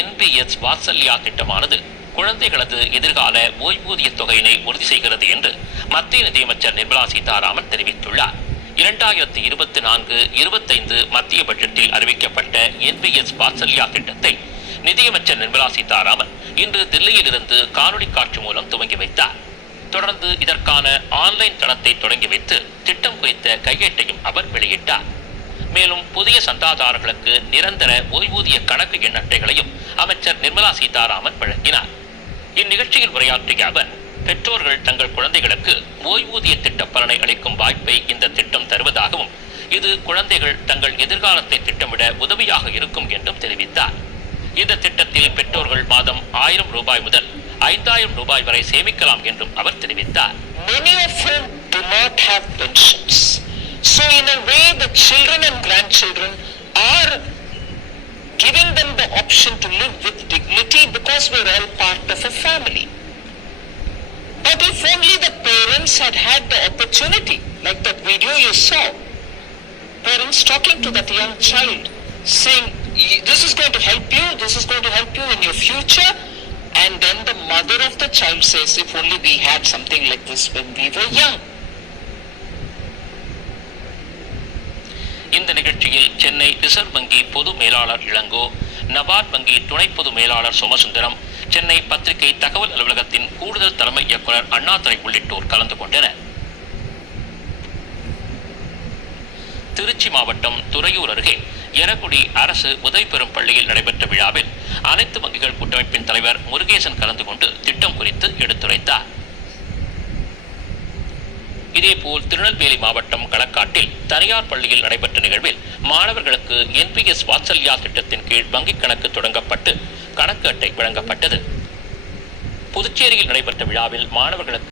NPS Vatsalya திட்டமானது குழந்தைகளது எதிர்கால ஓய்வூதிய தொகையினை உறுதி செய்கிறது என்று மத்திய நிதியமைச்சர் நிர்மலா சீதாராமன் தெரிவித்துள்ளார். இரண்டாயிரத்தி இருபத்தி நான்கு இருபத்தைந்து மத்திய பட்ஜெட்டில் அறிவிக்கப்பட்ட என்பிஎஸ் வாத்சல்யா திட்டத்தை நிதியமைச்சர் நிர்மலா சீதாராமன் இன்று தில்லியிலிருந்து காணொலி காட்சி மூலம் துவங்கி வைத்தார். தொடர்ந்து இதற்கான ஆன்லைன் தளத்தை தொடங்கி வைத்து திட்டம் குறித்த கையேட்டையும் அவர் வெளியிட்டார். மேலும் புதிய சந்தாதாரர்களுக்கு நிரந்தர ஓய்வூதிய கணக்கு எண் அட்டைகளையும் அமைச்சர் நிர்மலா சீதாராமன் வழங்கினார். இந்நிகழ்ச்சியில் உரையாற்றிய அவர் பெற்றோர்கள் தங்கள் குழந்தைகளுக்கு ஓய்வூதிய திட்ட பலனை அளிக்கும் வாய்ப்பை இந்த திட்டம் தருவதாகவும் இது குழந்தைகள் தங்கள் எதிர்காலத்தை திட்டமிட உதவியாக இருக்கும் என்றும் தெரிவித்தார். இந்த திட்டத்தில் பெற்றோர்கள் மாதம் ஆயிரம் ரூபாய் முதல் ஐந்தாயிரம் ரூபாய் வரை சேமிக்கலாம் என்றும் அவர் தெரிவித்தார். Many of them do not have pensions. So, in a way, the children and grandchildren are giving them the option to live with dignity because we're all part of a family. But if only the parents had had the opportunity, like that video you saw, parents talking to that young child, saying, This is going to help you, this is going to help you in your future. And then the mother of the child says, If only we had something like this when we were young. Chennai reserve வங்கி பொது மேலாளர் இளங்கோ நபார்ட் வங்கி துணை பொது மேலாளர் சோமசுந்தரம் சென்னை பத்திரிகை தகவல் அலுவலகத்தின் கூடுதல் தலைமை இயக்குநர் அண்ணாதுரை உள்ளிட்டோர் கலந்து கொண்டனர். திருச்சி மாவட்டம் துறையூர் அருகே எரகுடி அரசு உதவி பெறும் பள்ளியில் நடைபெற்ற விழாவில் அனைத்து வங்கிகள் கூட்டமைப்பின் தலைவர் முருகேசன் கலந்து கொண்டு திட்டம் குறித்து எடுத்துரைத்தார். இதேபோல் திருநெல்வேலி மாவட்டம் களக்காடு தனியார் பள்ளியில் நடைபெற்ற நிகழ்வில் மாணவர்களுக்கு என்பிஎஸ் வாத்சல்யா திட்டத்தின் கீழ் வங்கிக் கணக்கு தொடங்கப்பட்டு கணக்கு அட்டை வழங்கப்பட்டது. புதுச்சேரியில் நடைபெற்ற விழாவில் மாணவர்களுக்கு